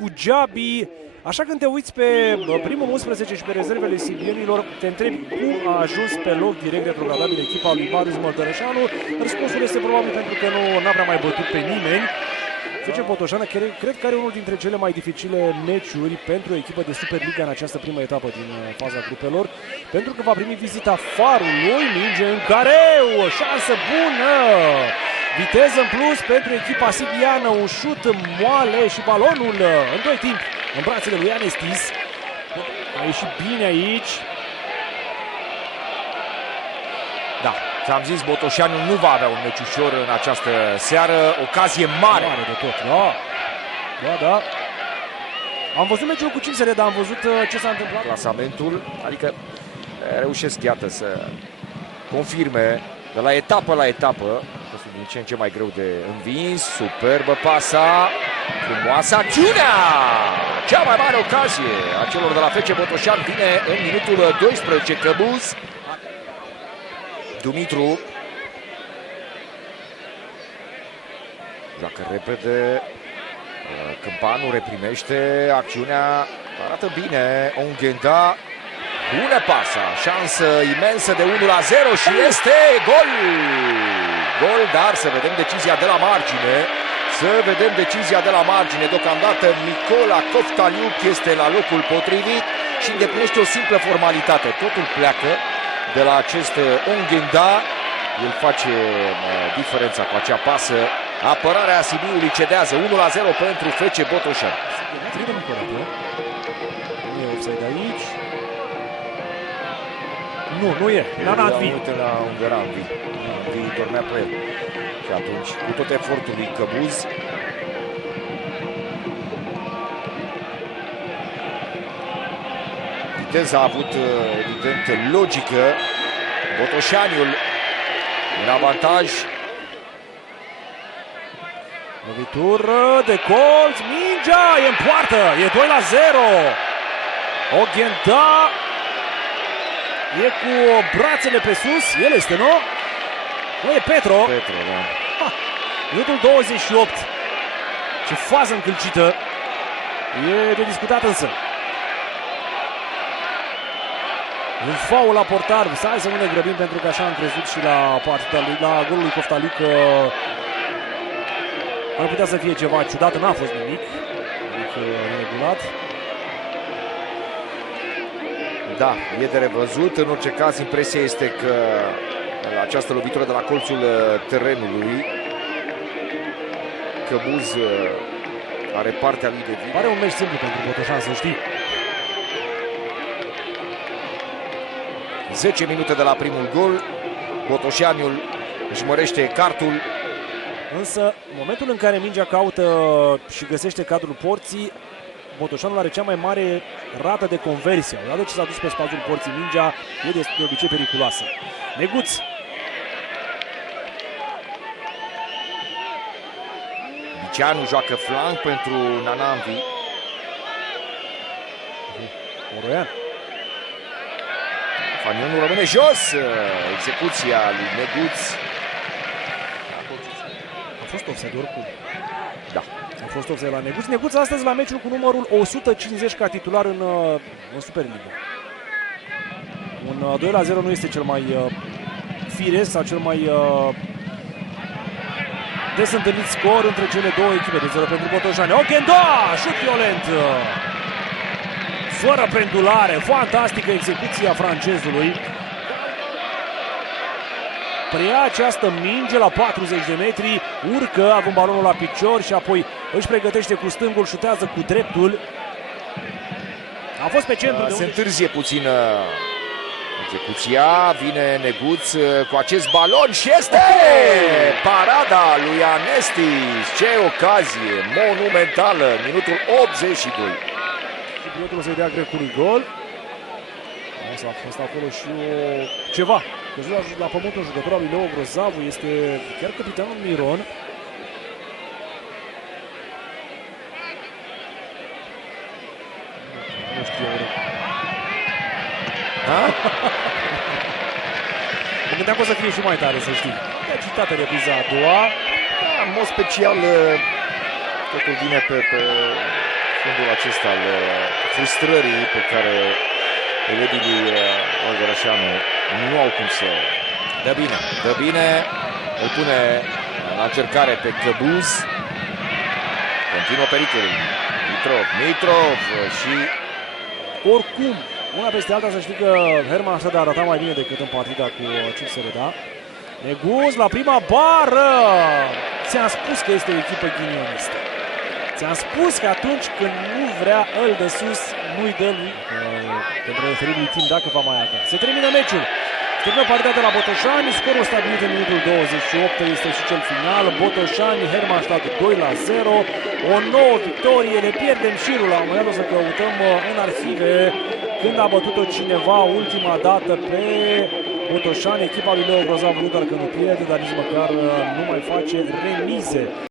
cu Giabi. Așa când te uiți pe primul 11 și pe rezervele sibienilor, te întrebi cum a ajuns pe loc direct retrogradabil echipa lui Marius Măldărășanu. Răspunsul este probabil pentru că nu a prea mai bătut pe nimeni. FC Botoșani cred că are unul dintre cele mai dificile meciuri pentru o echipă de Superliga în această primă etapă din faza grupelor, pentru că va primi vizita Farului, minge în careu, o șansă bună, viteză în plus pentru echipa sibiană, un șut moale și balonul în doi timpi în brațele lui Anestis. A ieșit bine aici. Da, ți-am zis, Botoșani nu va avea un meci ușor în această seară. Ocazie mare. Mare de tot, da. Da. Am văzut meciul cu Cinsere, dar am văzut ce s-a întâmplat. Clasamentul, adică reușesc, iată, să confirme de la etapă la etapă. Sunt din ce în ce mai greu de învins. Superbă pasa. Frumoasă acțiunea! Cea mai mare ocazie a celor de la FC Botoșani vine în minutul 12. Căbuz. Dumitru. Joacă repede. Câmpanu reprimește acțiunea. Arată bine. Onghenda. Bună pasa. Șansă imensă de 1-0 și este gol! Gol, dar să vedem decizia de la margine. Să vedem decizia de la margine. Deocamdată Nicola Coftaliuc este la locul potrivit și îndeplinește o simplă formalitate. Totul pleacă de la acest Onghenda. El face diferența cu acea pasă. Apărarea Sibiului cedează 1-0 pentru FC Botoșani. Nu e offside aici. Nu e. Nananvi. Uite la Ungaranvi. Nananvi dormea pe el. Și atunci, cu tot efortul lui Căbuz, viteza a avut, evident, logică. Botoșaniul în avantaj. Lovitură de colț, mingea e în poartă, e 2-0. Oghenda e cu brațele pe sus, el este, nu? Nu e Petro. Da. Minutul 28. Ce fază încălcită. E de discutat însă. Un faul la portar. Hai să nu ne grăbim pentru că așa am crezut și la golul lui Coftaliuc că ar putea să fie ceva ciudat. N-a fost nimic. Neregulat. Da, e de revăzut. În orice caz, impresia este că la această lovitură de la colțul terenului, Căbuz are partea lui de vină. Pare un meci simplu pentru Botoșani, să știi. 10 minute de la primul gol. Botoșaniul își mărește cartul. Însă, în momentul în care mingea caută și găsește cadrul porții, Botoșanul are cea mai mare rată de conversie. Odată ce s-a dus pe spațiul porții mingea, e de obicei periculoasă. Neguț. Bicianu joacă flanc pentru Nananvi. Moroian. Fanionul rămâne jos. Execuția lui Neguț. A fost offside oricum. Da. A fost offside la Neguț. Neguț astăzi la meciul cu numărul 150 ca titular în Superliga. Un 2-0 nu este cel mai firesc sau cel mai des întâlnit scor între cele două echipe. De 0 pentru Botoșani. Oghenda! Șut violent! Fără pendulare. Fantastică execuția francezului. Preia această minge la 40 de metri, urcă, având balonul la picior și apoi își pregătește cu stângul, șutează cu dreptul. A fost pe centru. Se întârzie puțin execuția, vine Neguț cu acest balon și este parada lui Anestis. Ce ocazie monumentală, minutul 82. Și prietenul să-i dea grecului gol. A fost acolo și ceva. La pământul jucător al lui Leo Grozavu este chiar capitanul Miron. Nu știu eu. Mă gândeam că o să fie și mai tare, să știi. E agitată repriza a doua. În mod special, totul vine pe fundul acesta al frustrării pe care elevii Olgărășanu nu au cum să... Dă bine, îl pune la încercare pe Căbuz. Continuă pericolul. Mitrov și... Oricum, una peste alta, să știi că Herman Aștad a arătat mai bine decât în partida cu Cipsele, da? Neguz la prima bară! Ți-am spus că este o echipă ghinionistă. Ți-am spus că atunci când nu vrea îl de sus, nu-i dă lui, pentru referit lui timp dacă va mai avea. Se termină meciul. Se termină partida de la Botoșani, scorul stabilit în minutul 28 este și cel final. Botoșani, Hermannstadt 2-0, o nouă victorie, ne pierdem șirul. La un moment dat o să căutăm în arhive când a bătut-o cineva ultima dată pe Botoșani. Echipa lui Leo Grozav, nu doar că nu pierde, dar nici măcar nu mai face remize.